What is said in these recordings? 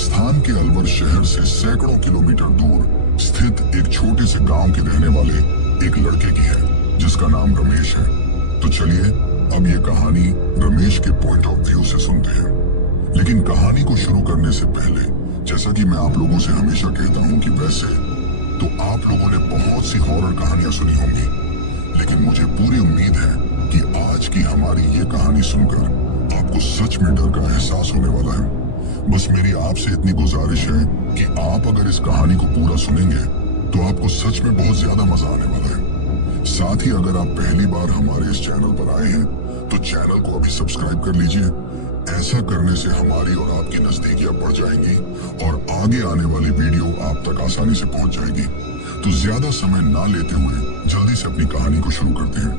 राजस्थान के अलवर शहर से सैकड़ों किलोमीटर दूर स्थित एक छोटे से गांव के रहने वाले एक लड़के की है जिसका नाम रमेश है। तो चलिए अब ये कहानी रमेश के पॉइंट ऑफ व्यू से सुनते हैं। लेकिन कहानी को शुरू करने से पहले, जैसा कि मैं आप लोगों से हमेशा कहता हूँ कि वैसे तो आप लोगों ने बहुत सी हॉरर कहानियां सुनी होंगी, लेकिन मुझे पूरी उम्मीद है कि आज की हमारी ये कहानी सुनकर आपको सच में डर का एहसास होने वाला है। बस मेरी आपसे इतनी गुजारिश है कि आप अगर इस कहानी को पूरा सुनेंगे तो आपको सच में बहुत ज्यादा मजा आने वाला है। साथ ही अगर आप पहली बार हमारे इस चैनल पर आए हैं तो चैनल को अभी सब्सक्राइब कर लीजिए। ऐसा करने से हमारी और आपकी नजदीकियां बढ़ जाएंगी और आगे आने वाली वीडियो आप तक आसानी से पहुंच जाएगी। तो ज्यादा समय ना लेते हुए जल्दी से अपनी कहानी को शुरू करते हैं।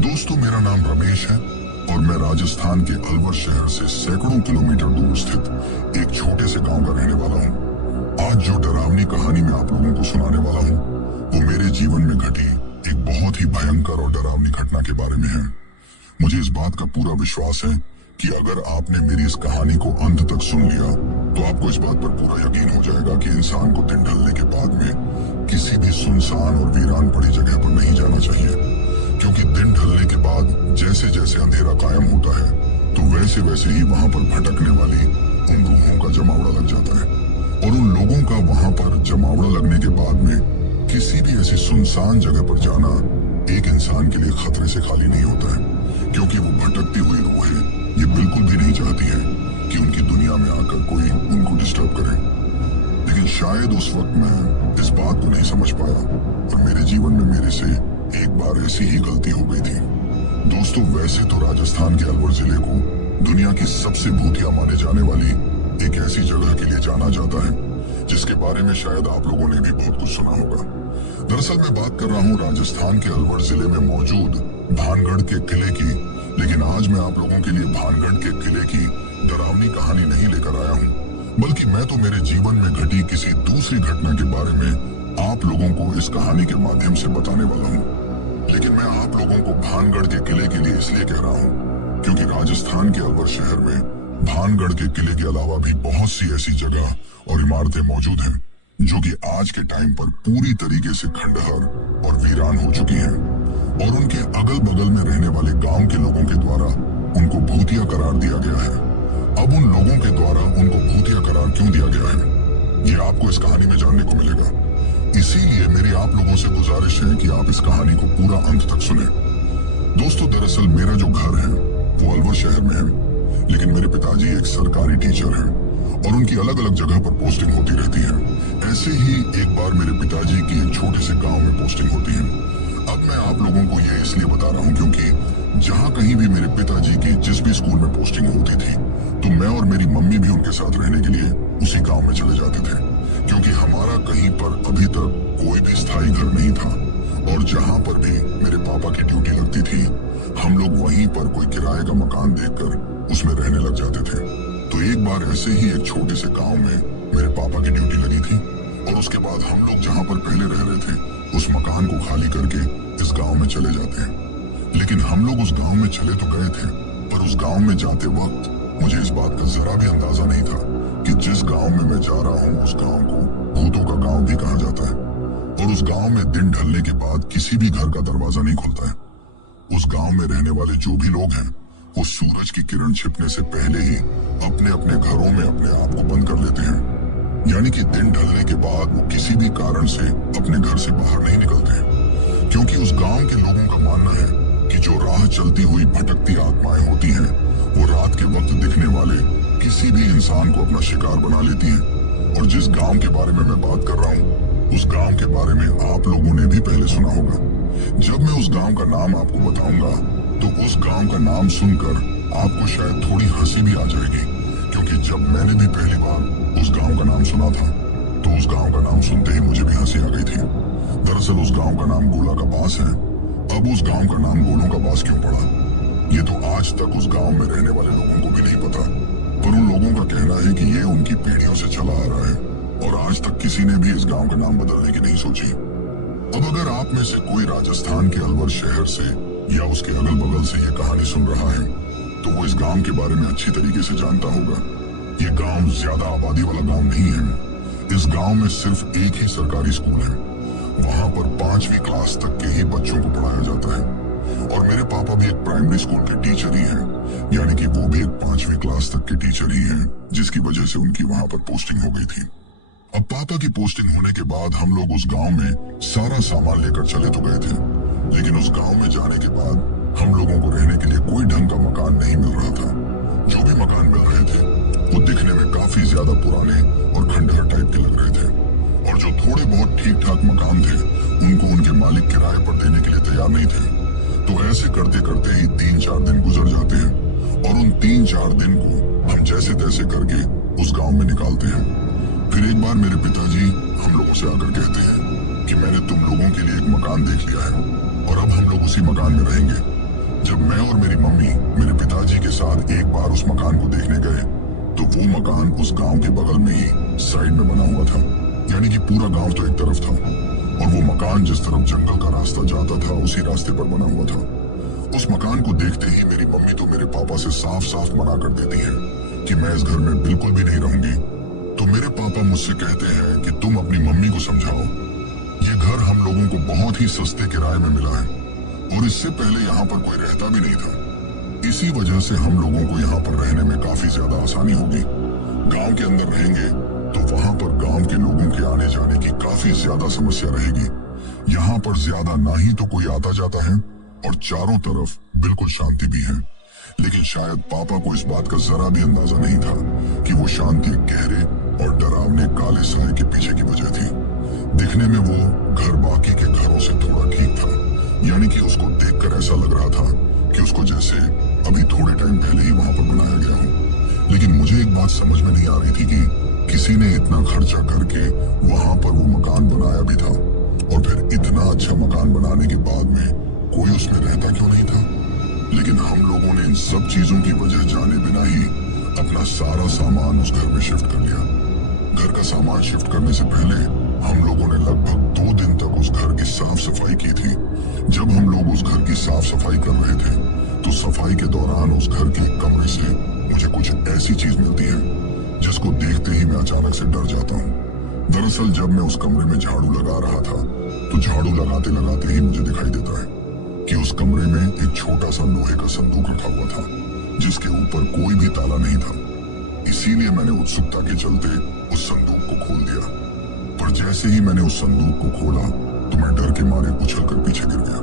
दोस्तों, मेरा नाम रमेश है और मैं राजस्थान के अलवर शहर से सैकड़ों किलोमीटर दूर स्थित एक छोटे से गांव का रहने वाला हूं। आज जो डरावनी कहानी मैं आप लोगों को सुनाने वाला हूं वो मेरे जीवन में घटी एक बहुत ही भयंकर और डरावनी घटना के बारे में है। मुझे इस बात का पूरा विश्वास है कि अगर आपने मेरी इस कहानी को अंत तक सुन लिया तो आपको इस बात पर पूरा यकीन हो जाएगा कि इंसान को दिन ढलने के बाद में किसी भी सुनसान और वीरान पड़ी जगह पर नहीं जाना चाहिए, क्योंकि दिन ढलने के बाद जैसे जैसे अंधेरा कायम होता है तो वैसे वैसे ही वहां पर भटकने वाली उन रूहों का जमावड़ा लग जाता है। और उन लोगों का वहां पर जमावड़ा लगने के बाद में किसी भी ऐसी सुनसान जगह पर जाना एक इंसान के लिए खतरे से खाली नहीं होता है, क्योंकि वो भटकती हुई रूहें ये बिल्कुल भी नहीं चाहती है कि उनकी दुनिया में आकर कोई उनको डिस्टर्ब करे। लेकिन शायद उस वक्त मैं इस बात को नहीं समझ पाया और मेरे जीवन में मेरे से एक बार ऐसी ही गलती हो गई थी। दोस्तों, वैसे तो राजस्थान के अलवर जिले को दुनिया की सबसे भूतिया माने जाने वाली एक ऐसी जगह के लिए जाना जाता है जिसके बारे में शायद आप लोगों ने भी बहुत कुछ सुना होगा। दरअसल मैं बात कर रहा हूँ राजस्थान के अलवर जिले में मौजूद भानगढ़ के किले की। लेकिन आज मैं आप लोगों के लिए भानगढ़ के किले की डरावनी कहानी नहीं लेकर आया हूँ, बल्कि मैं तो मेरे जीवन में घटी किसी दूसरी घटना के बारे में आप लोगों को इस कहानी के माध्यम से बताने वाला हूँ। लेकिन मैं आप लोगों को भानगढ़ के किले के लिए इसलिए कह रहा हूँ क्योंकि राजस्थान के अलवर शहर में भानगढ़ के किले के अलावा भी बहुत सी ऐसी जगह और इमारतें मौजूद हैं जो कि आज के टाइम पर पूरी तरीके से खंडहर और वीरान हो चुकी हैं और उनके अगल बगल में रहने वाले गांव के लोगों के द्वारा उनको भूतिया करार दिया गया है। अब उन लोगों के द्वारा उनको भूतिया करार क्यों दिया गया है ये आपको इस कहानी में जानने को मिलेगा। इसीलिए मेरी आप लोगों से गुजारिश है कि आप इस कहानी को पूरा अंत तक सुने। दोस्तों, दरअसल मेरा जो घर है वो अलवर शहर में है, लेकिन मेरे पिताजी एक सरकारी टीचर हैं और उनकी अलग अलग जगह पर पोस्टिंग होती रहती है। ऐसे ही एक बार मेरे पिताजी की एक छोटे से गांव में पोस्टिंग होती है। अब मैं आप लोगों को ये इसलिए बता रहा हूँ क्योंकि जहाँ कहीं भी मेरे पिताजी की जिस भी स्कूल में पोस्टिंग होती थी तो मैं और मेरी मम्मी भी उनके साथ रहने के लिए उसी गांव में चले जाते थे, क्योंकि हमारा कहीं पर अभी तक कोई भी स्थायी घर नहीं था और जहाँ पर भी मेरे पापा की ड्यूटी लगती थी हम लोग वहीं पर कोई किराए का मकान देखकर उसमें रहने लग जाते थे। तो एक बार ऐसे ही एक छोटे से गांव में मेरे पापा की ड्यूटी लगी थी और उसके बाद हम लोग जहाँ पर पहले रह रहे थे उस मकान को खाली करके इस गांव में चले जाते हैं। लेकिन हम लोग उस गांव में चले तो गए थे, पर उस गांव में जाते वक्त मुझे इस बात का जरा भी अंदाजा नहीं था कि जिस गांव में मैं जा रहा हूँ उस गांव को भूतों का गांव भी कहा जाता है और उस गांव में दिन ढलने के बाद किसी भी घर का दरवाजा नहीं खुलता है। उस गांव में रहने वाले जो भी लोग हैं वो सूरज की किरण छिपने से पहले ही अपने अपने घरों में अपने आप को बंद कर लेते हैं, यानी कि दिन ढलने के बाद वो किसी भी कारण से अपने घर से बाहर नहीं निकलते हैं, क्योंकि उस गांव के लोगों का मानना है कि जो राह चलती हुई भटकती आत्माएं होती हैं वो रात के वक्त दिखने वाले किसी भी इंसान को अपना शिकार बना लेती हैं। और जिस गांव के बारे में मैं बात कर रहा हूँ उस गांव के बारे में आप लोगों ने भी पहले सुना होगा। जब मैं उस गांव का नाम आपको बताऊंगा तो उस गांव का नाम सुनकर आपको शायद थोड़ी हंसी भी आ जाएगी, क्योंकि जब मैंने भी पहली बार उस गांव का नाम सुना था तो उस गांव का नाम सुनते ही मुझे भी हंसी आ गई थी। दरअसल उस गांव का नाम गोला का बास है। अब उस गांव का नाम गोलों का बास क्यों पड़ा ये तो आज तक उस गांव में रहने वाले लोगों को भी नहीं पता, पर उन लोगों का कहना है कि ये उनकी पीढ़ियों से चला आ रहा है और आज तक किसी ने भी इस गांव का नाम बदलने की नहीं सोची। अब अगर आप में से कोई राजस्थान के अलवर शहर से या उसके अगल बगल से ये कहानी सुन रहा है तो वो इस गांव के बारे में अच्छी तरीके से जानता होगा। ये गांव ज्यादा आबादी वाला गांव नहीं है। इस गांव में सिर्फ एक ही सरकारी स्कूल है। वहां पर 5वीं क्लास तक के ही बच्चों को पढ़ाया जाता है। और मेरे पापा भी एक प्राइमरी स्कूल के टीचर ही हैं, यानी कि वो भी एक 5वीं क्लास तक के टीचर ही हैं, जिसकी वजह से उनकी वहां पर पोस्टिंग हो गई थी। अब पापा की पोस्टिंग होने के बाद हम लोग उस गांव में सारा सामान लेकर चले तो गए थे, लेकिन उस गांव में जाने के बाद हम लोगों को रहने के लिए कोई ढंग का मकान नहीं मिल रहा था। जो भी मकान मिल रहे थे वो दिखने में काफी ज्यादा पुराने और खंडहर टाइप के लग रहे थे, और जो थोड़े बहुत ठीक ठाक मकान थे उनको उनके मालिक किराए पर देने के लिए तैयार नहीं थे। तो ऐसे करते करते ही 3-4 दिन गुजर जाते हैं, और उन 3-4 दिन को हम जैसे तैसे करके उस गांव में निकालते हैं। फिर एक बार मेरे पिताजी हम लोगों से आकर कहते हैं कि मैंने तुम लोगों के लिए एक मकान देख लिया है और अब हम लोग उसी मकान में रहेंगे। जब मैं और मेरी मम्मी मेरे पिताजी के साथ एक बार उस मकान को देखने गए तो वो मकान उस गांव के बगल में ही साइड में बना हुआ था, यानी कि पूरा गांव तो एक तरफ था और वो मकान जिस तरफ जंगल का रास्ता जाता था उसी रास्ते पर बना हुआ था। उस मकान को देखते ही मेरी मम्मी तो मेरे पापा से साफ साफ मना कर देती है कि मैं इस घर में बिल्कुल भी नहीं रहूंगी। तो मेरे पापा मुझसे कहते हैं कि तुम अपनी मम्मी को समझाओ, ये घर हम लोगों को बहुत ही सस्ते किराए में मिला है और इससे पहले यहाँ पर कोई रहता भी नहीं था। इसी वजह से हम लोगों को यहाँ पर रहने में काफी ज्यादा आसानी होगी। गांव के अंदर रहेंगे तो वहां पर गांव के लोगों के आने जाने की काफी ज्यादा समस्या रहेगी। यहाँ पर ज्यादा ना ही तो कोई आता जाता है और चारों तरफ बिल्कुल शांति भी है। लेकिन शायद पापा को इस बात का जरा भी अंदाजा नहीं था कि वो शांति गहरे और डरावने काले साए के पीछे की वजह थी। दिखने में वो घर बाकी के घरों से थोड़ा ठीक था, यानी कि उसको देखकर ऐसा लग रहा था कि उसको जैसे अभी थोड़े टाइम पहले ही वहां पर बनाया गया हो। लेकिन मुझे एक बात समझ में नहीं आ रही थी कि किसी ने इतना खर्चा करके वहां पर वो मकान बनाया भी था और फिर इतना अच्छा मकान बनाने के बाद में कोई उसमें रहता क्यों नहीं था। लेकिन हम लोगों ने इन सब चीजों की वजह जाने बिना ही अपना सारा सामान उस घर में शिफ्ट कर लिया। घर का सामान शिफ्ट करने से पहले हम लोगों ने लगभग 2 दिन तक उस घर की साफ सफाई की थी। जब हम लोग उस घर की साफ सफाई कर रहे थे तो सफाई के दौरान उस घर के कमरे से मुझे कुछ ऐसी चीज मिलती है जिसको देखते ही मैं अचानक से डर जाता हूँ। दरअसल जब मैं उस कमरे में झाड़ू लगा रहा था तो झाड़ू लगाते लगाते ही मुझे दिखाई देता है कि उस कमरे में एक छोटा सा लोहे का संदूक रखा हुआ था जिसके ऊपर कोई भी ताला नहीं था। इसीलिए मैंने उत्सुकता के चलते उस संदूक को खोल दिया, पर जैसे ही मैंने उस संदूक को खोला तो मैं डर के मारे उछलकर पीछे गिर गया,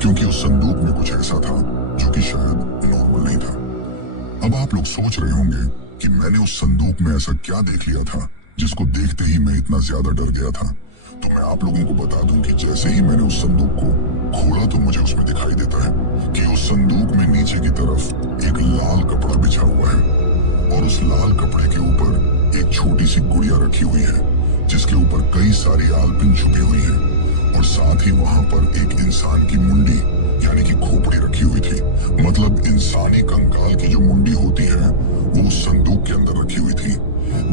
क्योंकि उस संदूक में कुछ ऐसा था जो कि शायद नॉर्मल नहीं था। अब आप लोग सोच रहे होंगे कि मैंने उस संदूक में ऐसा क्या देख लिया था जिसको देखते ही मैं इतना ज्यादा डर गया था। तो मैं आप लोगों को बता दूं कि जैसे ही मैंने उस संदूक को खोला तो मुझे उसमें दिखाई देता है कि उस संदूक में नीचे की तरफ एक लाल कपड़ा बिछा हुआ है और उस लाल कपड़े के ऊपर एक छोटी सी गुड़िया रखी हुई है जिसके ऊपर कई सारी आलपिन छुपी हुई है और साथ ही वहां पर एक इंसान की मुंडी यानी कि खोपड़ी रखी हुई थी। मतलब इंसानी कंकाल की जो मुंडी होती है वो उस संदूक के अंदर रखी हुई थी।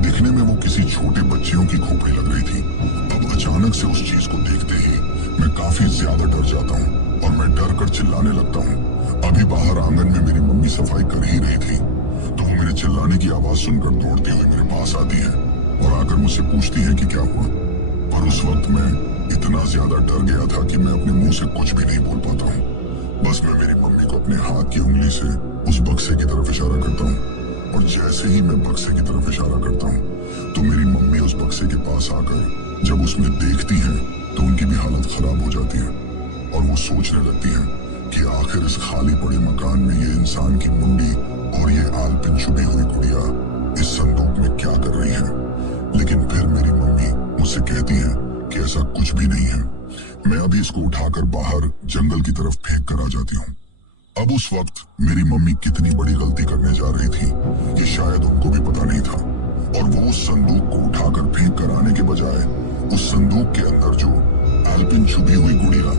दिखने में वो किसी छोटे बच्चियों की खोपड़ी लग रही थी। अब अचानक से उस चीज को देखते ही मैं काफी ज्यादा डर जाता हूँ और मैं डर कर चिल्लाने लगता हूँ। अभी बाहर आंगन में मेरी मम्मी सफाई कर ही रही थी तो वो मेरे चिल्लाने की आवाज सुनकर दौड़ती हुई मेरे पास आती है और आकर मुझसे पूछती है कि क्या हुआ। पर उस वक्त मैं इतना ज्यादा डर गया था कि मैं अपने मुंह से कुछ भी नहीं बोल पाता हूँ। बस मैं मेरी मम्मी को अपने हाथ की उंगली से उस बक्से की तरफ इशारा करता हूँ और जैसे ही मैं बक्से की तरफ इशारा करता हूँ तो मेरी मम्मी उस बक्से के पास आकर जब उसमें देखती हैं तो उनकी भी हालत खराब हो जाती है और वो सोचने लगती हैं कि आखिर इस खाली पड़े मकान में ये इंसान की मुंडी और ये आलपिन छुपी हुई गुड़िया इस संदूक में क्या कर रही है। लेकिन फिर मेरी मम्मी मुझसे कहती है कि ऐसा कुछ भी नहीं है। मैं अभी इसको उठाकर बाहर जंगल की तरफ फेंक कर आ जाती हूँ। अब उस वक्त मेरी मम्मी कितनी बड़ी गलती करने जा रही थी कि शायद उनको भी पता नहीं था और वो उस संदूक को उठाकर फेंक कर आने के बजाय उस संदूक के अंदर जो एल्पिन छुपी हुई गुड़िया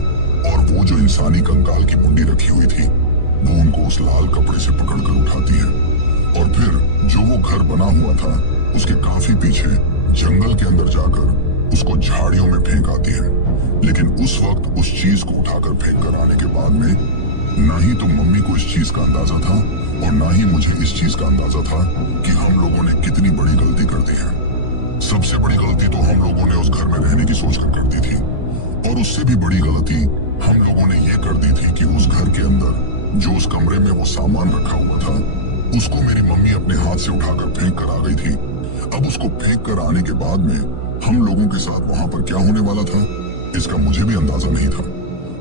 और वो जो इंसानी कंकाल की मुंडी रखी हुई थी वो उनको उस लाल कपड़े से पकड़कर उठाती है और फिर जो वो घर बना हुआ था उसके काफी पीछे जंगल के अंदर जाकर उसको झाड़ियों में फेंक आती है। लेकिन उस वक्त उस चीज को उठाकर फेंक कर आने के बाद में ना ही तो मम्मी को इस चीज का अंदाजा था और ना ही मुझे इस चीज का अंदाजा था कि हम लोगों ने कितनी बड़ी गलती कर दी है। सबसे बड़ी गलती तो हम लोगों ने उस घर में रहने की सोचकर कर दी थी, और उससे भी बड़ी गलती हम लोगों ने ये कर दी थी कि उस घर के अंदर जो उस कमरे में वो सामान रखा हुआ था उसको मेरी मम्मी अपने हाथ से उठाकर फेंक कर आ गई थी। अब उसको फेंक कर आने के बाद में हम लोगों के साथ वहां पर क्या होने वाला था इसका मुझे भी अंदाजा नहीं था,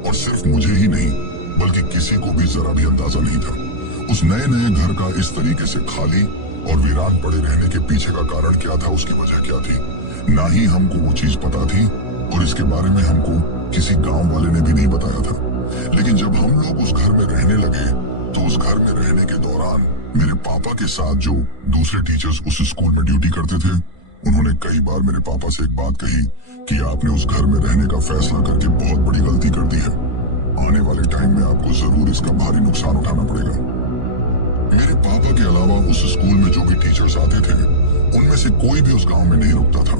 और सिर्फ मुझे ही नहीं बल्कि किसी को भी जरा भी अंदाजा नहीं था। उस नए नए घर का इस तरीके से खाली और वीरान पड़े रहने के पीछे का कारण क्या था, उसकी वजह क्या थी, ना ही हमको वो चीज पता थी और इसके बारे में हमको किसी गांव वाले ने भी नहीं बताया था। लेकिन जब हम लोग उस घर में रहने लगे तो उस घर में रहने के दौरान मेरे पापा के साथ जो दूसरे टीचर्स उस स्कूल में ड्यूटी करते थे उन्होंने कई बार मेरे पापा से एक बात कही कि आपने उस घर में रहने का फैसला करके बहुत बड़ी गलती कर दी है। आने वाले टाइम में आपको जरूर इसका भारी नुकसान उठाना पड़ेगा। मेरे पापा के अलावा उस स्कूल में जो भी टीचर्स आते थे उनमें से कोई भी उस गांव में नहीं रुकता था,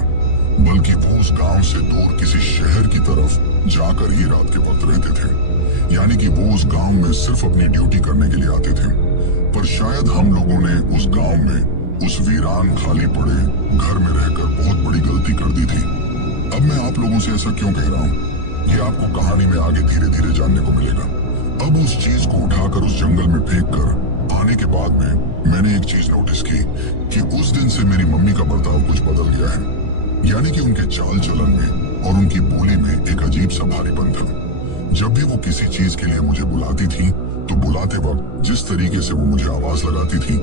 बल्कि वो उस गांव से दूर किसी शहर की तरफ जाकर ही रात के वक्त रहते थे। यानी कि वो उस गांव में सिर्फ अपनी ड्यूटी करने के लिए आते थे। पर शायद हम लोगों ने उस गांव में उस वीरान खाली पड़े घर में रहकर बहुत बड़ी गलती कर दी थी। अब मैं आप लोगों से ऐसा क्यों कह रहा हूँ ये आपको कहानी में आगे धीरे धीरे जानने को मिलेगा। अब उस चीज को उठाकर उस जंगल में फेंक कर आने के बाद में मैंने एक चीज नोटिस की कि उस दिन से मेरी मम्मी का बर्ताव कुछ बदल गया है। यानी कि उनके चाल चलन में और उनकी बोली में एक अजीब सा भारीपन था। जब भी वो किसी चीज के लिए मुझे बुलाती थी तो बुलाते वक्त जिस तरीके से वो मुझे आवाज लगाती थी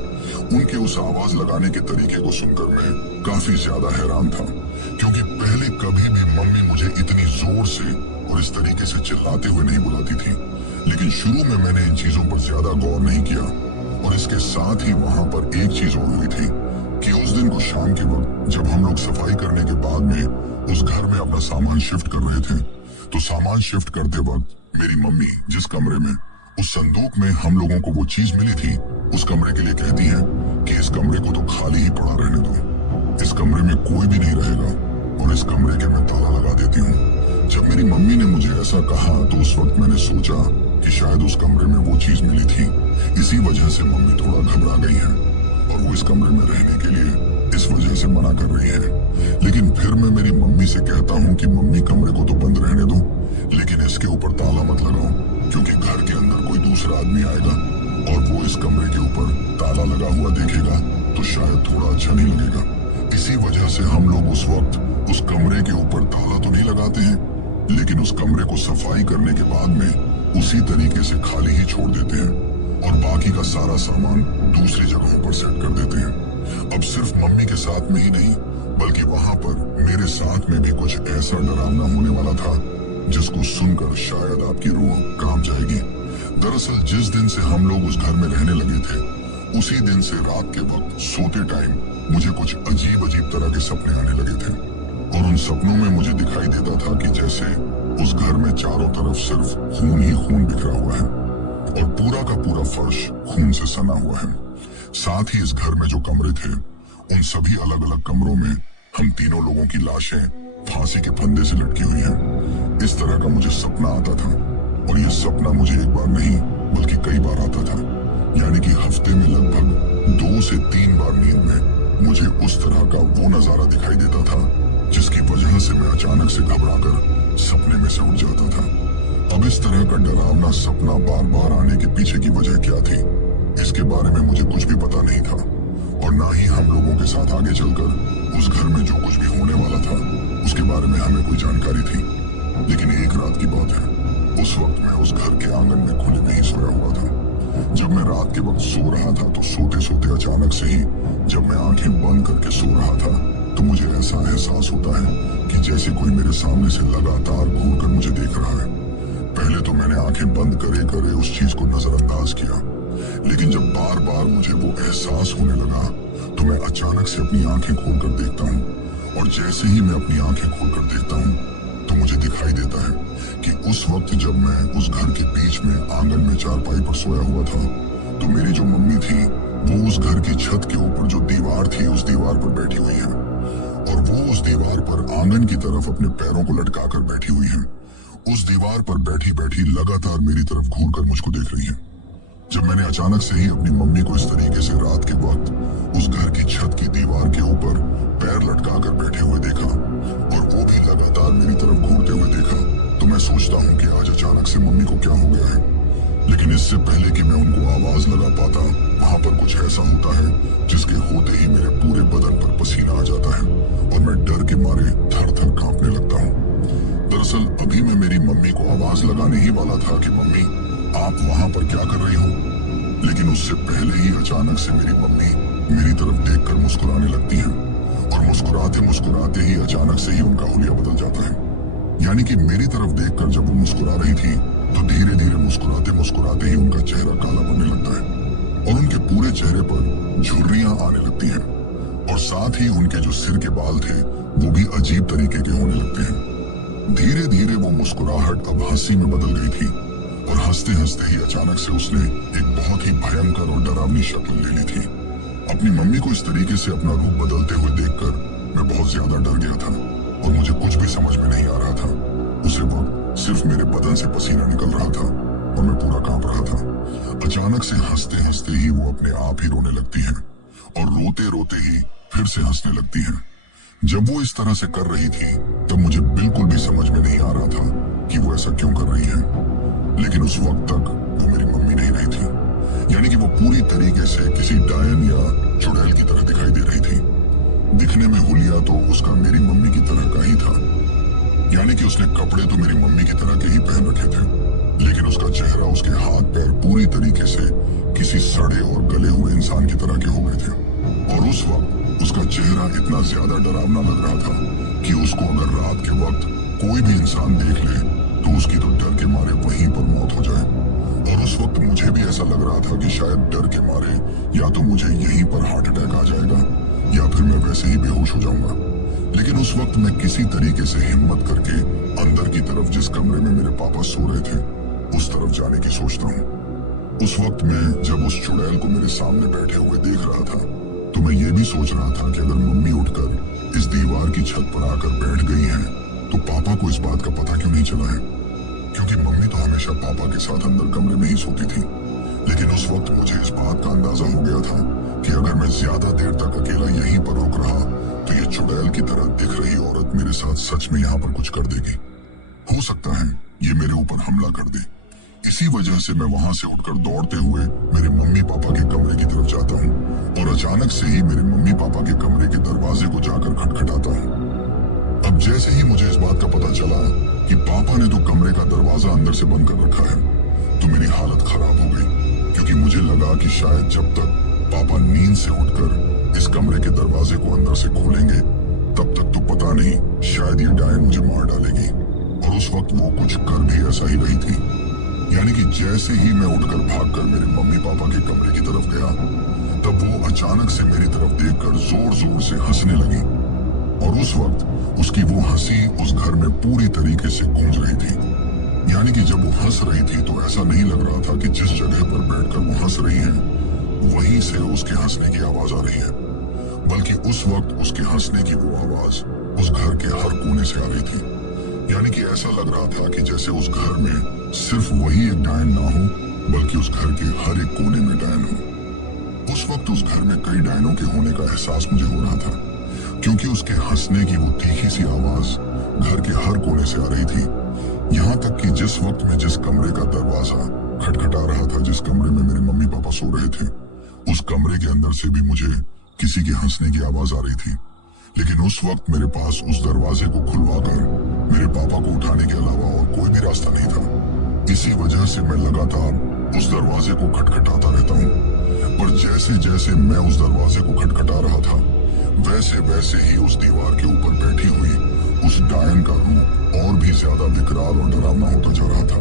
उनके उस आवाज लगाने के तरीके को सुनकर मैं काफी ज्यादा हैरान था, क्योंकि पहले कभी भी मम्मी मुझे इतनी जोर से और इस तरीके से चिल्लाते हुए नहीं बुलाती थी। लेकिन शुरू में मैंने इन चीजों पर ज्यादा गौर नहीं किया, और इसके साथ ही वहां पर एक चीज और हुई थी कि उस दिन को शाम के वक्त जब हम लोग सफाई करने के बाद में उस घर में अपना सामान शिफ्ट कर रहे थे तो सामान शिफ्ट करते वक्त मेरी मम्मी जिस कमरे में उस संदूक में हम लोगों को वो चीज मिली थी उस कमरे के लिए कहती है कि इस कमरे को तो खाली ही पड़ा रहने दो, इस कमरे में कोई भी नहीं रहेगा और इस कमरे के मैं ताला लगा देती हूँ। जब मेरी मम्मी ने मुझे ऐसा कहा तो उस वक्त मैंने सोचा कि शायद उस कमरे में वो चीज मिली थी, इसी वजह से मम्मी थोड़ा घबरा गई है और वो इस कमरे में रहने के लिए इस वजह से मना कर रही है। लेकिन फिर मैं मेरी मम्मी से कहता हूँ कि मम्मी कमरे को तो बंद रहने दो, लेकिन इसके ऊपर ताला मत लगाओ, क्योंकि घर के अंदर कोई दूसरा आदमी आएगा और वो इस कमरे के ऊपर ताला लगा हुआ देखेगा तो शायद थोड़ा अच्छा नहीं लगेगा। इसी वजह से हम लोग उस वक्त उस कमरे के ऊपर ताला तो नहीं लगाते हैं, लेकिन उस कमरे को सफाई करने के बाद में उसी तरीके से खाली ही छोड़ देते हैं और बाकी का सारा सामान दूसरी जगहों पर सेट कर देते हैं। अब सिर्फ मम्मी के साथ में ही नहीं बल्कि वहां पर मेरे साथ में भी कुछ ऐसा डरावना होने वाला था जिसको सुनकर शायद आपकी रूह कांप जाएगी। दरअसल जिस दिन से हम लोग उस घर में रहने लगे थे उसी दिन से रात के वक्त सोते टाइम मुझे कुछ अजीब अजीब तरह के सपने आने लगे थे, और उन सपनों में मुझे दिखाई देता था कि जैसे उस घर में चारों तरफ सिर्फ खून ही खून बिखरा हुआ है और पूरा का पूरा फर्श खून से सना हुआ है। साथ ही इस घर में जो कमरे थे उन सभी अलग अलग कमरों में हम तीनों लोगों की लाशें फांसी के फंदे से लटकी हुई हैं। इस तरह का मुझे सपना आता था, और यह सपना मुझे एक बार नहीं बल्कि कई बार आता था। यानी कि हफ्ते में लगभग 2 से 3 बार नींद में मुझे उस तरह का वो नजारा दिखाई देता था जिसकी वजह से मैं अचानक से घबराकर सपने में से उठ जाता था। अब इस तरह का डरावना सपना बार बार आने के पीछे की वजह क्या थी इसके बारे में मुझे कुछ भी पता नहीं था, और ना ही हम लोगों के साथ आगे चलकर उस घर में जो कुछ भी होने वाला था उसके बारे में हमें कोई जानकारी थी। लेकिन एक रात की बात है, उस वक्त मैं उस घर के आंगन में खुले में ही सोया हुआ था। जब मैं रात के वक्त सो रहा था तो सोते सोते अचानक से ही जब मैं आंखें बंद करके सो रहा था तो मुझे ऐसा एहसास होता है कि जैसे कोई मेरे सामने से लगातार घूर कर मुझे देख रहा है। पहले तो मैंने आंखें बंद करे करे उस चीज को नजरअंदाज किया, लेकिन जब बार बार मुझे वो एहसास होने लगा तो मैं अचानक से अपनी आंखें खोलकर देखता हूँ, और जैसे ही मैं अपनी आंखें खोलकर देखता हूँ तो मुझे दिखाई देता है कि उस वक्त जब मैं उस घर के बीच में आंगन में चारपाई पर सोया हुआ था तो मेरी जो मम्मी थी वो उस घर की छत के ऊपर जो दीवार थी उस दीवार पर बैठी हुई है, और वो उस दीवार पर आंगन की तरफ अपने पैरों को लटका कर बैठी हुई है। उस दीवार पर बैठी बैठी लगातार मेरी तरफ घूर कर मुझको देख रही है। जब मैंने अचानक से ही अपनी मम्मी को इस तरीके से रात के वक्त उस घर की छत की दीवार के ऊपर पैर लटका कर बैठे हुए देखा और वो भी लगातार मेरी तरफ घूरते हुए देखा, तो मैं सोचता हूँ कि आज अचानक से मम्मी को क्या हो गया है। लेकिन इससे पहले कि मैं उनको आवाज लगा पाता, वहां पर कुछ ऐसा होता है जिसके होते ही मेरे पूरे बदन पर पसीना आ जाता है और मैं डर के मारे थर थर कांपने लगता हूँ। दरअसल अभी मैं मेरी मम्मी को आवाज लगाने ही वाला था कि मम्मी आप वहां पर क्या कर रही हो, लेकिन उससे पहले ही अचानक से मेरी मम्मी मेरी तरफ देखकर मुस्कुराने लगती हैं और मुस्कुराते मुस्कुराते ही अचानक से ही उनका हुलिया बदल जाता है। यानी कि मेरी तरफ देखकर जब वो मुस्कुरा रही थी तो धीरे धीरे मुस्कुराते मुस्कुराते ही उनका चेहरा काला पड़ने लगता है और उनके पूरे चेहरे पर झुर्रियां आने लगती हैं और साथ ही उनके जो सिर के बाल थे वो भी अजीब तरीके के होने लगते हैं। धीरे धीरे वो मुस्कुराहट अब हंसी में बदल गई थी और हंसते हंसते ही अचानक से उसने एक बहुत ही भयंकर और डरावनी शक्ल ले ली थी। अपनी मम्मी को इस तरीके से अपना रूप बदलते हुए देखकर मैं बहुत ज्यादा डर गया था और मुझे कुछ भी समझ में नहीं आ रहा था। उसी वक्त सिर्फ मेरे बदन से पसीना निकल रहा था और मैं पूरा कांप रहा था। अचानक से हंसते हंसते ही वो अपने आप ही रोने लगती है और रोते रोते ही फिर से हंसने लगती है। जब वो इस तरह से कर रही थी तब मुझे बिल्कुल भी समझ में नहीं आ रहा था कि वो ऐसा क्यों कर रही है, लेकिन उस वक्त तक वो मेरी मम्मी नहीं रही थी। यानी कि वो पूरी तरीके से किसी डायन या चुड़ैल की तरह दिखाई दे रही थी। दिखने में हुलिया तो उसका मेरी मम्मी की तरह का ही था, यानी कि उसने कपड़े तो मेरी मम्मी की तरह के ही पहन रखे थे, लेकिन उसका चेहरा, उसके हाथ पैर पूरी तरीके से किसी सड़े और गले हुए इंसान की तरह के हो गए थे। और उस वक्त उसका चेहरा इतना ज्यादा डरावना लग रहा था कि उसको अगर रात के वक्त कोई भी इंसान देख ले तो उसकी तो डर के मारे वहीं पर मौत हो जाए। और उस वक्त मुझे भी ऐसा लग रहा था कि शायद डर के मारे या तो मुझे यहीं पर हार्ट अटैक आ जाएगा या फिर मैं वैसे ही बेहोश हो जाऊंगा। लेकिन उस वक्त मैं किसी तरीके से हिम्मत करके अंदर की तरफ जिस कमरे में मेरे पापा सो रहे थे उस तरफ जाने की सोचता हूँ। उस वक्त मैं जब उस चुड़ैल को मेरे सामने बैठे हुए देख रहा था तो मैं ये भी सोच रहा था कि अगर मम्मी उठकर इस दीवार की छत पर आकर बैठ गई है तो पापा को इस बात का पता क्यों नहीं चला है, क्योंकि मम्मी तो हमेशा पापा के साथ अंदर कमरे में ही सोती थी। लेकिन उस वक्त मुझे इस बात का अंदाजा हो गया था कि अगर मैं ज्यादा देर तक अकेला यहीं पर रुक रहा तो ये चुड़ैल की तरह दिख रही औरत मेरे साथ सच में यहाँ पर कुछ कर देगी। हो सकता है ये मेरे ऊपर हमला कर दे। इसी वजह से मैं वहां से उठकर दौड़ते हुए मेरे मम्मी पापा के कमरे की तरफ जाता हूँ और अचानक से ही मेरे मम्मी पापा के कमरे के दरवाजे को जाकर खटखटाता हूँ। अब जैसे ही मुझे इस बात का पता चला कि पापा ने तो कमरे का दरवाजा अंदर से बंद कर रखा है तो मेरी हालत खराब हो गई, क्योंकि मुझे लगा कि शायद जब तक पापा नींद से उठकर इस कमरे के दरवाजे को अंदर से खोलेंगे तब तक तो पता नहीं, शायद ये डायन मुझे मार डालेगी। और उस वक्त वो कुछ कर भी ऐसा ही रही थी। यानी कि जैसे ही मैं उठकर भागकर मेरे मम्मी पापा के कमरे की तरफ गया तब वो अचानक से मेरी तरफ देखकर जोर जोर से हंसने लगी और उस वक्त उसकी वो हंसी उस घर में पूरी तरीके से गूंज रही थी। यानी कि जब वो हंस रही थी तो ऐसा नहीं लग रहा था कि जिस जगह पर बैठकर वो हंस रही है वहीं से उसके हंसने की आवाज आ रही है, बल्कि उस वक्त उसके हंसने की वो आवाज उस घर के हर कोने से आ रही थी। यानी कि ऐसा लग रहा था कि जैसे उस घर में सिर्फ वही एक डायन ना हो बल्कि उस घर के हर एक कोने में डायन हो। उस वक्त उस घर में कई डायनों के होने का एहसास मुझे हो रहा था, क्योंकि उसके हंसने की वो तीखी सी आवाज घर के हर कोने से आ रही थी। यहाँ तक कि जिस वक्त में जिस कमरे का दरवाजा खटखटा रहा था, जिस कमरे में मेरे मम्मी पापा सो रहे थे, उस कमरे के अंदर से भी मुझे किसी के हंसने की आवाज आ रही थी। लेकिन उस वक्त मेरे पास उस दरवाजे को खुलवाकर मेरे पापा को उठाने के अलावा और कोई भी रास्ता नहीं था। इसी वजह से मैं लगातार उस दरवाजे को खटखटाता रहता हूँ। पर जैसे जैसे मैं उस दरवाजे को खटखटा रहा था वैसे वैसे ही उस दीवार के ऊपर बैठी हुई उस डायन का रूप और भी ज्यादा विकराल और डरावना होता जा रहा था।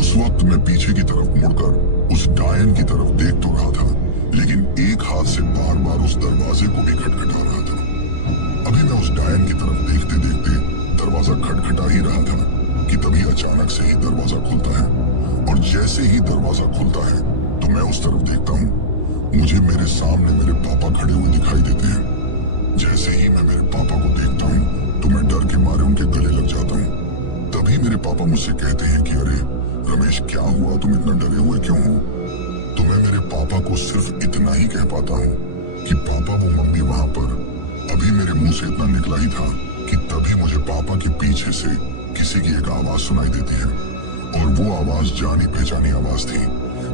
उस वक्त मैं पीछे की तरफ मुड़कर उस डायन की तरफ देख तो रहा था, लेकिन एक हाथ से बार बार उस दरवाजे को भी खटखटा रहा था। अभी मैं उस डायन की तरफ देखते देखते दरवाजा खटखटा ही रहा था कि तभी अचानक से ही दरवाजा खुलता है और जैसे ही दरवाजा खुलता है तो मैं उस तरफ देखता हूँ। मुझे मेरे सामने मेरे पापा खड़े हुए दिखाई देते हैं। जैसे ही मैं मेरे पापा को देखता हूँ तो मैं डर के मारे उनके गले लग जाता हूँ। तभी तभी मेरे पापा मुझसे कहते हैं कि अरे रमेश, क्या हुआ, तुम इतना डरे हुए क्यों हो? तो मैं मेरे पापा को सिर्फ इतना ही कह पाता हूँ कि पापा, वो मम्मी वहां पर, अभी मेरे मुंह से इतना निकला ही था कि तभी मुझे पापा के पीछे से किसी की एक आवाज सुनाई देती है। और वो आवाज जानी पहचानी आवाज थी,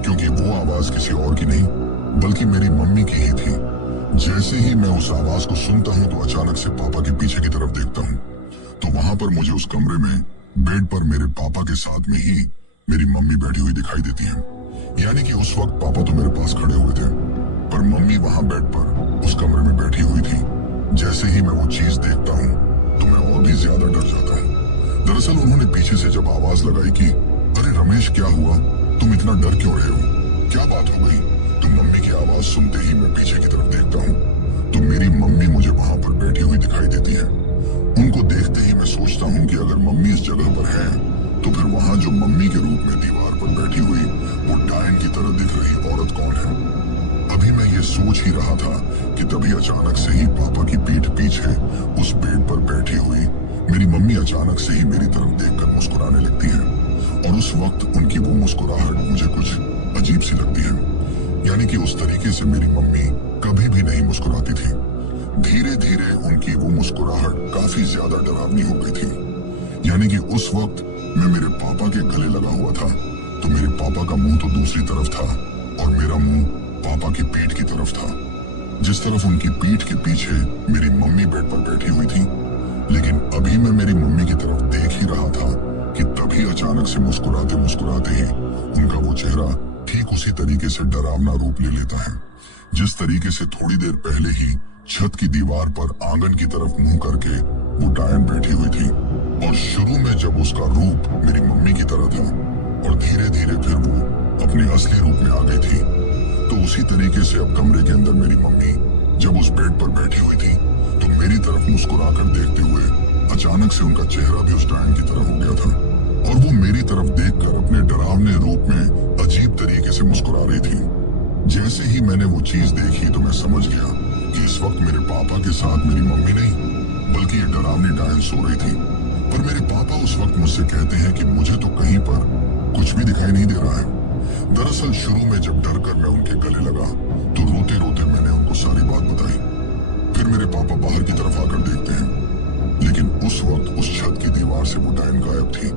क्योंकि वो आवाज किसी और की नहीं बल्कि मेरी मम्मी की ही थी। जैसे ही मैं उस आवाज को सुनता हूँ तो अचानक से पापा के पीछे की तरफ देखता हूँ तो वहां पर मुझे उस कमरे में बेड पर मेरे पापा के साथ में ही मेरी मम्मी बैठी हुई दिखाई देती है। यानी कि उस वक्त पापा तो मेरे पास खड़े हुए थे, पर मम्मी वहां बेड पर उस कमरे में बैठी हुई थी। जैसे ही मैं वो चीज देखता हूँ तो मैं और भी ज्यादा डर जाता हूँ। दरअसल उन्होंने पीछे से जब आवाज लगाई कि अरे रमेश, क्या हुआ, तुम इतना डर क्यों रहे हो, क्या बात हो गई, तो मम्मी की आवाज सुनते ही मैं पीछे की तरफ देखता हूँ तो मेरी मम्मी मुझे वहां पर बैठी हुई दिखाई देती है। उनको देखते ही मैं सोचता हूँ कि अगर मम्मी इस जगह पर है तो फिर वहां जो मम्मी के रूप में दीवार पर बैठी हुई वो डायन की तरह दिख रही औरत कौन है। अभी मैं ये सोच ही रहा था कि तभी अचानक से ही पापा की पीठ पीछे उस बेड पर बैठी हुई मेरी मम्मी अचानक से ही मेरी तरफ देखकर मुस्कुराने लगती है। और उस वक्त उनकी वो मुस्कुराहट मुझे कुछ अजीब सी लगती है। यानी कि उस तरीके से मेरी मम्मी कभी भी नहीं मुस्कुराती थी। धीरे धीरे उनकी वो मुस्कुराहट काफी ज्यादा डरावनी हो गई थी। यानी कि उस वक्त मैं मेरे पापा के गले लगा हुआ था तो मेरे पापा का मुंह तो दूसरी तरफ था और मेरा मुंह पापा की पीठ की तरफ था। जिस तरफ उनकी पीठ के पीछे मेरी मम्मी बेड पर बैठी हुई थी। लेकिन अभी मैं मेरी मम्मी की तरफ देख ही रहा था कि तभी अचानक से मुस्कुराते मुस्कुराते ही उनका वो चेहरा ठीक उसी तरीके से डरावना रूप ले लेता है जिस तरीके से थोड़ी देर पहले ही छत की दीवार पर आंगन की तरफ मुंह करके वो डायन बैठी हुई थी। और शुरू में जब उसका रूप मेरी मम्मी की तरह था और धीरे धीरे फिर वो अपने असली रूप में आ गई थी, तो उसी तरीके से अब कमरे के अंदर मेरी मम्मी जब उस बेड पर बैठी हुई थी तो मेरी तरफ मुस्कुरा कर देखते हुए अचानक से उनका चेहरा भी उस डायन की तरह हो गया था और वो मेरी तरफ देखकर अपने डरावने रूप में अजीब तरीके से मुस्कुरा रही थी। जैसे ही मैंने वो चीज देखी तो मैं समझ गया कि इस वक्त मेरे पापा के साथ मेरी मम्मी नहीं बल्कि ये डरावनी डायन सो रही थी। पर मेरे पापा उस वक्त मुझसे कहते हैं कि मुझे तो कहीं पर कुछ भी दिखाई नहीं दे रहा है। दरअसल शुरू में जब डर कर मैं उनके गले लगा तो रोते रोते मैंने उनको सारी बात बताई। फिर मेरे पापा बाहर की तरफ आकर देखते हैं, लेकिन उस वक्त उस छत की दीवार से वो डायन गायब थी।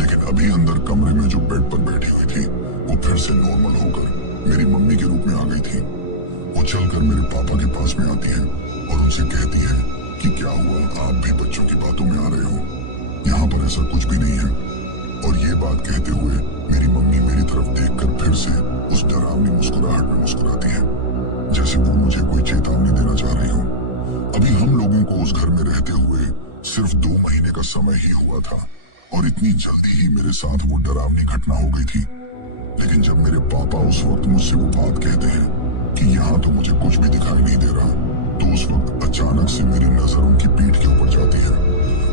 लेकिन अभी अंदर कमरे में जो बेड पर बैठी हुई थी वो फिर से नॉर्मल होकर मेरी मम्मी के रूप में आ गई थी। वो चलकर मेरे पापा के पास में आती है और उनसे कहती है कि क्या हुआ, आप भी बच्चों की बातों में आ रहे हो, यहाँ पर ऐसा कुछ भी नहीं है। और ये बात कहते हुए मेरी मम्मी मेरी तरफ देखकर फिर से उस डरावनी मुस्कुराहट में मुस्कुराती है जैसे वो मुझे कोई चेतावनी देना चाह रही हो। अभी हम लोगों को उस घर में रहते हुए सिर्फ 2 महीने का समय ही हुआ था और इतनी जल्दी ही मेरे साथ वो डरावनी घटना हो गई थी। लेकिन जब मेरे पापा उस वक्त मुझसे वो बात कहते हैं कि यहाँ तो मुझे कुछ भी दिखाई नहीं दे रहा, तो उस वक्त अचानक से मेरी नजर उनकी पीठ के ऊपर जाती है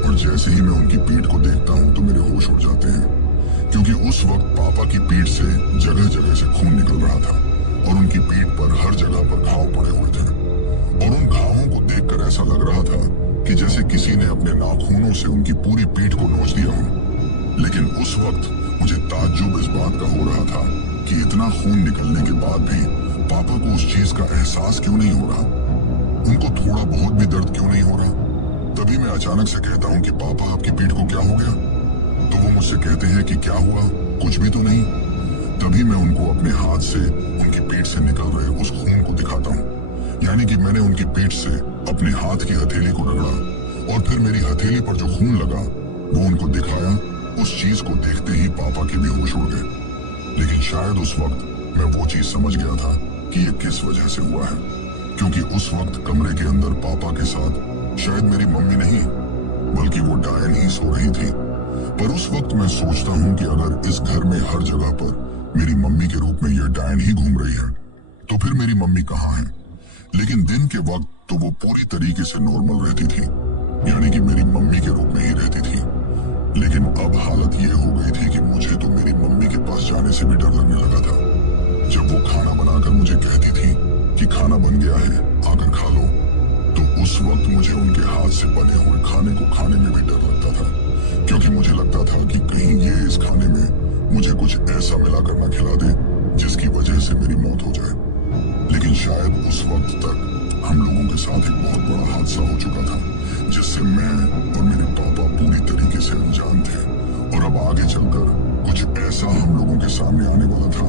और जैसे ही मैं उनकी पीठ को देखता हूँ तो मेरे होश उड़ जाते हैं, क्योंकि उस वक्त पापा की पीठ से जगह जगह से खून निकल रहा था और उनकी पीठ पर हर जगह पर घाव पड़े हुए थे। और उन घावों को देखकर ऐसा लग रहा था कि जैसे किसी ने अपने नाखूनों से उनकी पूरी पीठ को नोच दिया हो। लेकिन उस वक्त मुझे ताज्जुब इस बात का हो रहा था कि इतना खून निकलने के बाद भी पापा को उस चीज का एहसास क्यों नहीं हो रहा, उनको थोड़ा बहुत भी दर्द क्यों नहीं हो रहा। तभी मैं अचानक से कहता हूँ कि पापा, आपकी पीठ को क्या हो गया? तो वो मुझसे कहते हैं कि क्या हुआ, कुछ भी तो नहीं। तभी मैं उनको अपने हाथ से उनकी पीठ से निकल रहे उस खून को दिखाता हूँ। यानी कि मैंने उनकी पीठ से अपने हाथ की हथेली को रगड़ा और फिर मेरी हथेली पर जो खून लगा वो उनको दिखाया। उस चीज को देखते ही पापा के भी होश उड़ गए। लेकिन शायद उस वक्त मैं वो चीज समझ गया था कि ये किस वजह से हुआ है, क्योंकि उस वक्त कमरे के अंदर पापा के साथ शायद मेरी मम्मी नहीं बल्कि वो डायन ही सो रही थी। पर उस वक्त मैं सोचता हूँ कि अगर इस घर में हर जगह पर मेरी मम्मी के रूप में ये डायन ही घूम रही है तो फिर मेरी मम्मी कहाँ है? लेकिन दिन के वक्त तो वो पूरी तरीके से नॉर्मल रहती थी, यानी कि मेरी मम्मी के रूप में ही रहती थी। लेकिन अब हालत ये हो गई थी कि मुझे तो मेरी मम्मी के पास जाने से भी डर लगने लगा था। जब वो खाना बनाकर मुझे कहती थी कि खाना बन गया है, आकर खा लो, तो उस वक्त मुझे उनके हाथ से बने हुए खाने को खाने में भी डर लगता था, क्योंकि मुझे लगता था कि कहीं ये इस खाने में मुझे कुछ ऐसा मिलाकर ना खिला दे जिसकी वजह से मेरी मौत हो जाए। लेकिन शायद उस वक्त तक हम लोगों के साथ एक बहुत बड़ा हादसा हो चुका था जिससे मैं और मेरे पापा पूरी तरीके से अनजान थे, और अब आगे चलकर कुछ ऐसा हम लोगों के सामने आने वाला था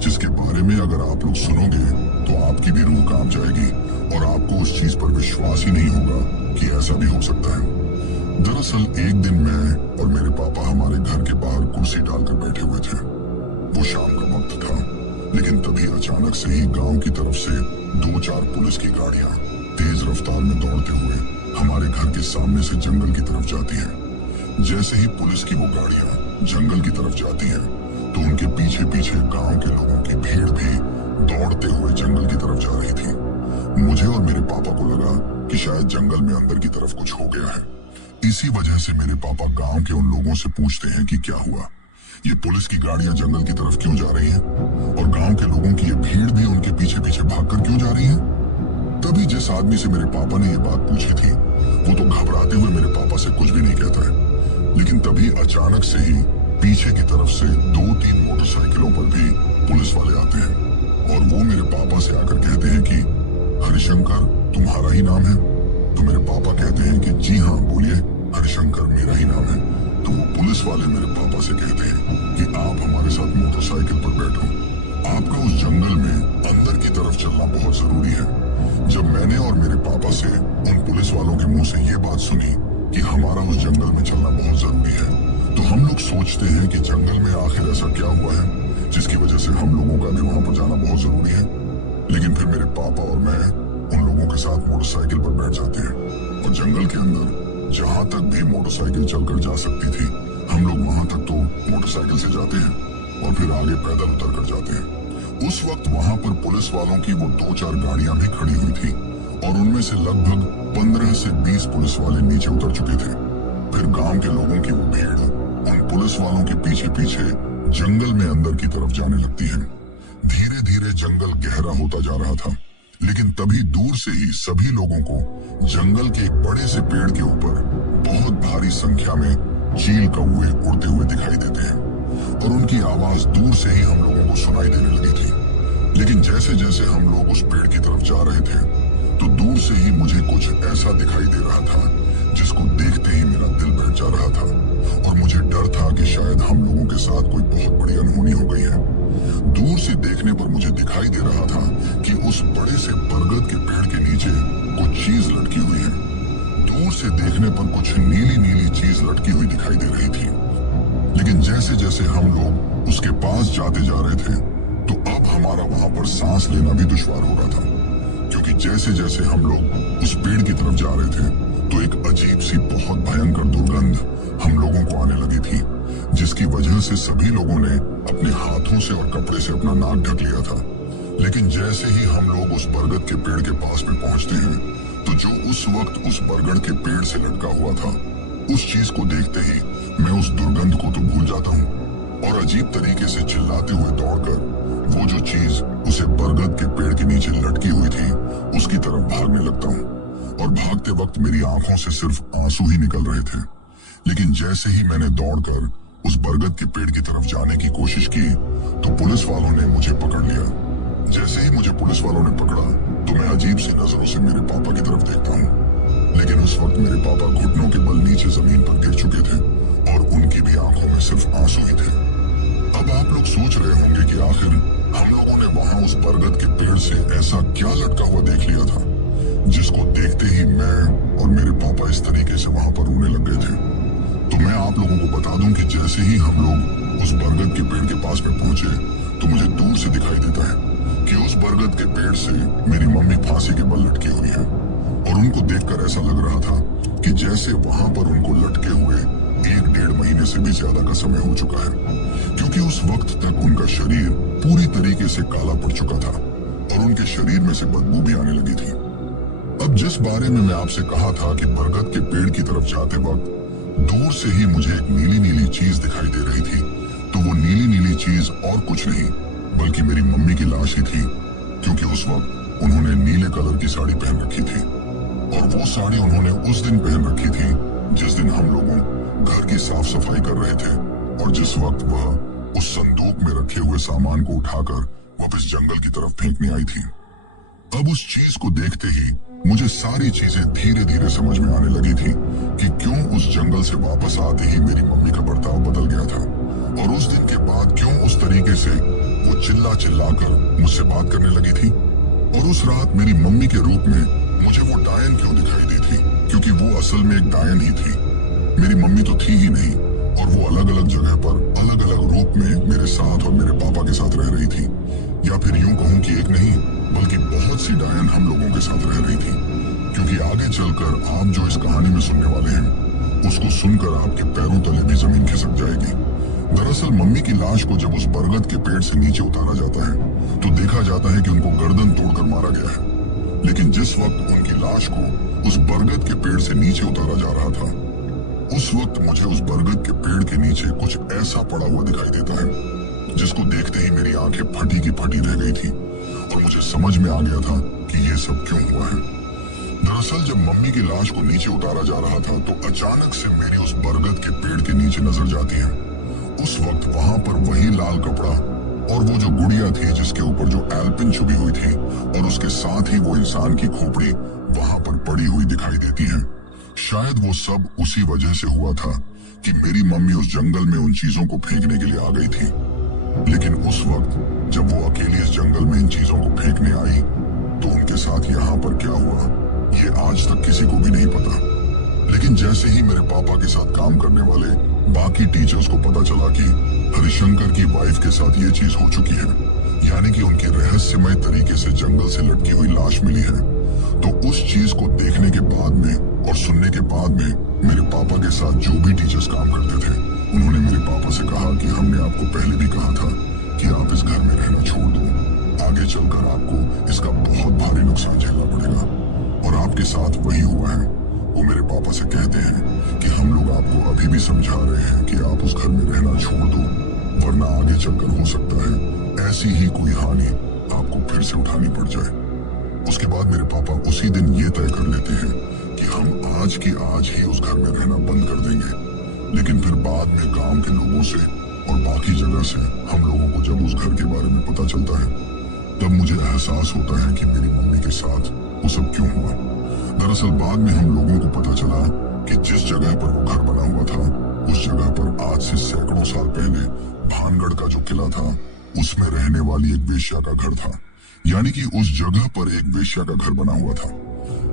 जिसके बारे में अगर आप लोग सुनोगे तो आपकी भी रूह कांप जाएगी और आपको उस चीज पर विश्वास ही नहीं होगा कि ऐसा भी हो सकता है। दरअसल एक दिन मैं और मेरे पापा हमारे घर के बाहर कुर्सी डालकर बैठे हुए थे। वो शाम का वक्त था, लेकिन तभी अचानक से ही गांव की तरफ से 2-4 पुलिस की गाड़ियां तेज रफ्तार में दौड़ते हुए हमारे घर के सामने से जंगल की तरफ जाती हैं। जैसे ही पुलिस की वो गाड़ियां जंगल की तरफ जाती हैं तो उनके पीछे पीछे गांव के लोगों की भीड़ भी दौड़ते हुए जंगल की तरफ जा रही थी। मुझे और मेरे पापा को लगा कि शायद जंगल में अंदर की तरफ कुछ हो गया है। इसी वजह से मेरे पापा गांव के उन लोगों से पूछते हैं कि क्या हुआ, ये पुलिस की गाड़ियां जंगल की तरफ क्यों जा रही हैं और गांव के लोगों की ये भीड़ भी उनके पीछे पीछे भागकर क्यों जा रही है। तभी जिस आदमी से मेरे पापा ने ये बात पूछी थी वो तो घबराते हुए मेरे पापा से कुछ भी नहीं कहता है, लेकिन तभी अचानक से ही पीछे की तरफ से 2-3 मोटरसाइकिलों पर भी पुलिस वाले आते हैं और वो मेरे पापा से आकर कहते हैं कि हरिशंकर तुम्हारा ही नाम है। तो मेरे पापा कहते हैं कि जी हाँ बोलिए, हरिशंकर मेरा ही नाम है। तो वो पुलिस वाले मेरे पापा से कहते हैं कि आप हमारे साथ मोटरसाइकिल पर बैठो, आपका उस जंगल में अंदर की तरफ चलना बहुत जरूरी है। जब मैंने और मेरे पापा से उन पुलिस वालों के मुंह से ये बात सुनी कि हमारा उस जंगल में चलना बहुत जरूरी है, तो हम लोग सोचते हैं कि जंगल में आखिर ऐसा क्या हुआ है जिसकी वजह से हम लोगों का भी वहां पर जाना बहुत जरूरी है। लेकिन फिर मेरे पापा और मैं उन लोगों के साथ मोटरसाइकिल पर बैठ जाते हैं और जंगल के अंदर जहां तक भी मोटरसाइकिल चलकर जा सकती थी हम लोग वहां तक तो मोटरसाइकिल से जाते हैं और फिर आगे पैदल उतर कर जाते हैं। उस वक्त वहां पर पुलिस वालों की वो 2-4 गाड़ियां भी खड़ी हुई थी और उनमें से लगभग 15 से 20 पुलिस वाले नीचे उतर चुके थे। फिर गांव के लोगों की वो भीड़ उन पुलिस वालों के पीछे पीछे जंगल में अंदर की तरफ जाने लगती है। धीरे धीरे जंगल गहरा होता जा रहा था, लेकिन तभी दूर से ही सभी लोगों को जंगल के एक बड़े से पेड़ के ऊपर बहुत भारी संख्या में चील कौवे उड़ते हुए दिखाई देते हैं और उनकी आवाज दूर से ही हम लोगों को सुनाई देने लगी थी। लेकिन जैसे जैसे हम लोग उस पेड़ की तरफ जा रहे थे तो दूर से ही मुझे कुछ ऐसा दिखाई दे रहा था जिसको देखते ही मेरा दिल बैठ जा रहा था और मुझे डर था कि शायद हम लोगों के साथ कोई बहुत बड़ी अनहोनी हो गई है। दूर से देखने पर मुझे दिखाई दे रहा था कि उस बड़े से बरगद के पेड़ के नीचे कुछ चीज लटकी हुई है। दूर से देखने पर कुछ नीली नीली चीज लटकी हुई दिखाई दे रही थी, लेकिन जैसे जैसे हम लोग उसके पास जाते जा रहे थे तो अब हमारा वहां पर सांस लेना भी दुश्वार हो रहा था, क्योंकि जैसे जैसे हम लोग उस पेड़ की तरफ जा रहे थे तो एक अजीब सी बहुत भयंकर दुर्गंध हम लोगों को आने लगी थी, जिसकी वजह से सभी लोगों ने अपने हाथों से और कपड़े से अपना नाक ढक लिया था। लेकिन जैसे ही हम लोग उस बरगद के पेड़ के पास में पहुंचते हैं तो जो उस वक्त उस बरगद के पेड़ से लटका हुआ था उस चीज को देखते ही मैं उस दुर्गंध को तो भूल जाता हूँ और अजीब तरीके से चिल्लाते हुए दौड़कर वो जो चीज उसे बरगद के पेड़ के नीचे लटकी हुई थी उसकी तरफ भागने लगता हूँ और भागते वक्त मेरी आंखों से सिर्फ आंसू ही निकल रहे थे। लेकिन जैसे ही मैंने दौड़कर उस बरगद के पेड़ की तरफ जाने की कोशिश की तो पुलिस वालों ने मुझे पकड़ लिया। जैसे ही मुझे पुलिस वालों ने पकड़ा तो मैं अजीब सी नजरों से मेरे पापा की तरफ देखता हूँ, लेकिन उस वक्त मेरे पापा घुटनों के बल नीचे जमीन पर गिर चुके थे और उनकी भी आंखों में सिर्फ आंसू ही थे। अब आप लोग सोच रहे होंगे कि आखिर हम लोगों ने वहां उस बरगद के पेड़ से ऐसा क्या लटका हुआ देख लिया था जिसको देखते ही मैं और मेरे पापा इस तरीके से वहां पर रोने लग गए थे। तो मैं आप लोगों को बता दूं कि जैसे ही हम लोग उस बरगद के पेड़ के पास में पहुंचे तो मुझे दूर से दिखाई देता है कि उस बरगद के पेड़ से मेरी मम्मी फांसी के बल लटकी हुई है और उनको देखकर ऐसा लग रहा था कि जैसे वहां पर उनको लटके हुए 1-1.5 महीने से भी ज्यादा का समय हो चुका है, क्योंकि उस वक्त तक उनका शरीर पूरी तरीके से काला पड़ चुका था और उनके शरीर में से बदबू भी आने लगी थी। अब जिस बारे में मैं आपसे कहा था कि बरगद के पेड़ की तरफ जाते वक्त दूर से ही मुझे एक नीली नीली चीज दिखाई दे रही थी, तो वो नीली नीली चीज और कुछ नहीं बल्कि मेरी मम्मी की लाश ही थी, क्योंकि उस वक्त उन्होंने नीले कलर की साड़ी पहन रखी थी और वो साड़ी उन्होंने उस दिन पहन रखी थी जिस दिन हम लोगों घर की साफ सफाई कर रहे थे और जिस वक्त वह उस संदूक में रखे हुए सामान को उठाकर वापस जंगल की तरफ फेंकने आई थी। अब उस चीज को देखते ही मुझे सारी चीजें धीरे धीरे समझ में आने लगी थी कि क्यों उस जंगल से वापस आते ही मेरी मम्मी का बर्ताव बदल गया था और उस दिन के बाद क्यों उस तरीके से वो चिल्ला चिल्लाकर मुझसे बात करने लगी थी। और उस रात मेरी मम्मी के रूप में मुझे वो डायन क्यों दिखाई दी थी, क्योंकि वो असल में एक डायन ही थी। मेरी मम्मी तो थी ही नहीं और वो अलग अलग जगह पर अलग अलग रूप में मेरे साथ और मेरे पापा के साथ रह रही थी, या फिर यूं कहूं कि एक नहीं बल्कि बहुत सी डायन हम लोगों के साथ रह रही थी। क्योंकि आगे चलकर आप जो इस कहानी में सुनने वाले हैं उसको सुनकर आपके पैरों तले भी जमीन खिसक जाएगी। दरअसल मम्मी की लाश को जब उस बरगद के पेड़ से नीचे उतारा जाता है तो देखा जाता है कि उनको गर्दन तोड़कर मारा गया है, लेकिन जिस वक्त उनकी लाश को उस बरगद के पेड़ से नीचे उतारा जा रहा था उस वक्त मुझे उस बरगद के पेड़ के नीचे कुछ ऐसा पड़ा हुआ दिखाई देता है जिसको देखते ही मेरी आंखें फटी की फटी रह गई थी और मुझे समझ में आ गया था कि ये सब क्यों हुआ है। दरअसल जब मम्मी की लाश को नीचे उतारा जा रहा था तो अचानक से मेरी उस बरगद के पेड़ के नीचे नजर जाती है। उस वक्त वहां पर वही लाल कपड़ा और वो जो गुड़िया थी जिसके ऊपर जो एल्पिन छुपी हुई थी और उसके साथ ही वो इंसान की खोपड़ी वहां पर पड़ी हुई दिखाई देती है। शायद वो सब उसी वजह से हुआ था कि मेरी मम्मी उस जंगल में उन चीजों को फेंकने के लिए आ गई थी, लेकिन उस वक्त जब वो अकेली इस जंगल में इन चीजों को फेंकने आई तो उनके साथ यहाँ पर क्या हुआ ये आज तक किसी को भी नहीं पता। लेकिन जैसे ही मेरे पापा के साथ काम करने वाले बाकी टीचर्स को पता चला कि हरिशंकर की वाइफ के साथ ये चीज हो चुकी है, यानी कि उनकी रहस्यमय तरीके से जंगल से लटकी हुई लाश मिली है, तो उस चीज को देखने के बाद में और सुनने के बाद में मेरे पापा के साथ जो भी टीचर्स काम करते थे उन्होंने मेरे पापा से कहा कि हमने आपको पहले भी कहा था कि आप इस घर में रहना छोड़ दो, आगे चलकर आपको इसका बहुत भारी नुकसान झेलना पड़ेगा। और आपके साथ वही हुआ है। वो मेरे पापा से कहते हैं कि हम लोग आपको अभी भी समझा रहे हैं कि आप उस घर में रहना छोड़ दो, वरना आगे चलकर हो सकता है ऐसी ही कोई हानि आपको फिर से उठानी पड़ जाए। उसके बाद मेरे पापा उसी दिन ये तय कर लेते हैं कि हम आज की आज ही उस घर में रहना बंद कर देंगे, लेकिन फिर बाद में गांव के लोगों से और बाकी जगह से हम लोगों को जब उस घर के बारे में पता चलता है तब मुझे एहसास होता है कि मेरी मम्मी के साथ वो सब क्यों हुआ। दरअसल बाद में हम लोगों को पता चला कि जिस जगह पर वो घर बना हुआ था उस जगह पर आज से सैकड़ों साल पहले भानगढ़ का जो किला था उसमें रहने वाली एक वेश्या का घर था, यानी कि उस जगह पर एक वेश्या का घर बना हुआ था।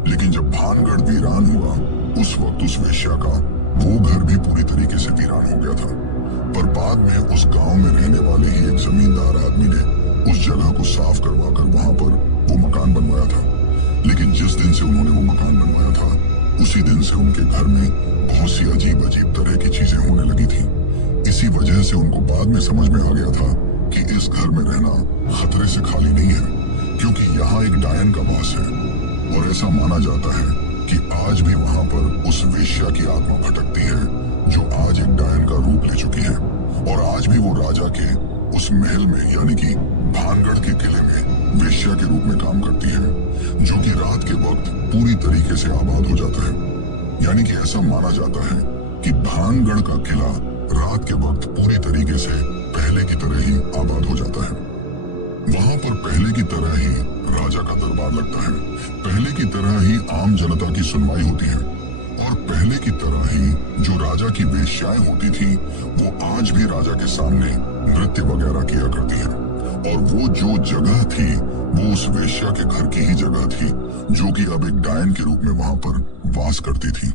लेकिन जब भानगढ़ वीरान हुआ उस वक्त उस वेश्या का वो घर भी पूरी तरीके से वीरान हो गया था, पर बाद में उस गांव में रहने वाले ही एक जमींदार आदमी ने उस जगह को साफ करवाकर वहां पर वो मकान बनवाया था। लेकिन जिस दिन से उन्होंने वो मकान बनवाया था उसी दिन से उनके घर में बहुत सी अजीब अजीब तरह की चीजें होने लगी थी। इसी वजह से उनको बाद में समझ में आ गया था कि इस घर में रहना खतरे से खाली नहीं है, क्योंकि यहाँ एक डायन का वास है और ऐसा माना जाता है कि आज भी वहां पर उस वेश्या की आत्मा भटकती है जो आज एक डायन का रूप ले चुकी है और आज भी वो राजा के उस महल में यानी कि भानगढ़ के किले में वेश्या के रूप में काम करती है, जो कि रात के वक्त पूरी तरीके से आबाद हो जाता है। यानी कि ऐसा माना जाता है कि भानगढ़ का किला रात के वक्त पूरी तरीके से पहले की तरह ही आबाद हो जाता है। वहां पर पहले की तरह ही राजा का दरबार लगता है, पहले की तरह ही आम जनता की सुनवाई होती है और पहले की तरह ही जो राजा की वेश्याएं होती थी वो आज भी राजा के सामने नृत्य वगैरह किया करती है। और वो जो जगह थी वो उस वेश्या के घर की ही जगह थी जो कि अब एक डायन के रूप में वहां पर वास करती थी।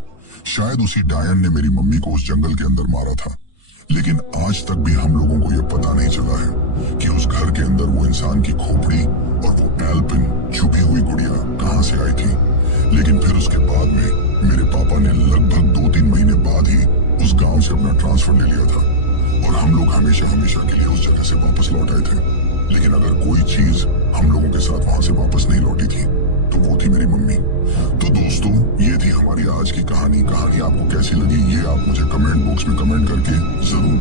शायद उसी डायन ने मेरी मम्मी को उस जंगल के अंदर मारा था, लेकिन आज तक भी हम लोगों को यह पता नहीं चला है कि उस घर के अंदर वो इंसान की खोपड़ी और वो एल्पिन छुपी हुई गुड़िया कहां से आई थी। लेकिन फिर उसके बाद में मेरे पापा ने लगभग 2-3 महीने बाद ही उस गांव से अपना ट्रांसफर ले लिया था और हम लोग हमेशा हमेशा के लिए उस जगह से वापस लौट आए थे। लेकिन अगर कोई चीज हम लोगों के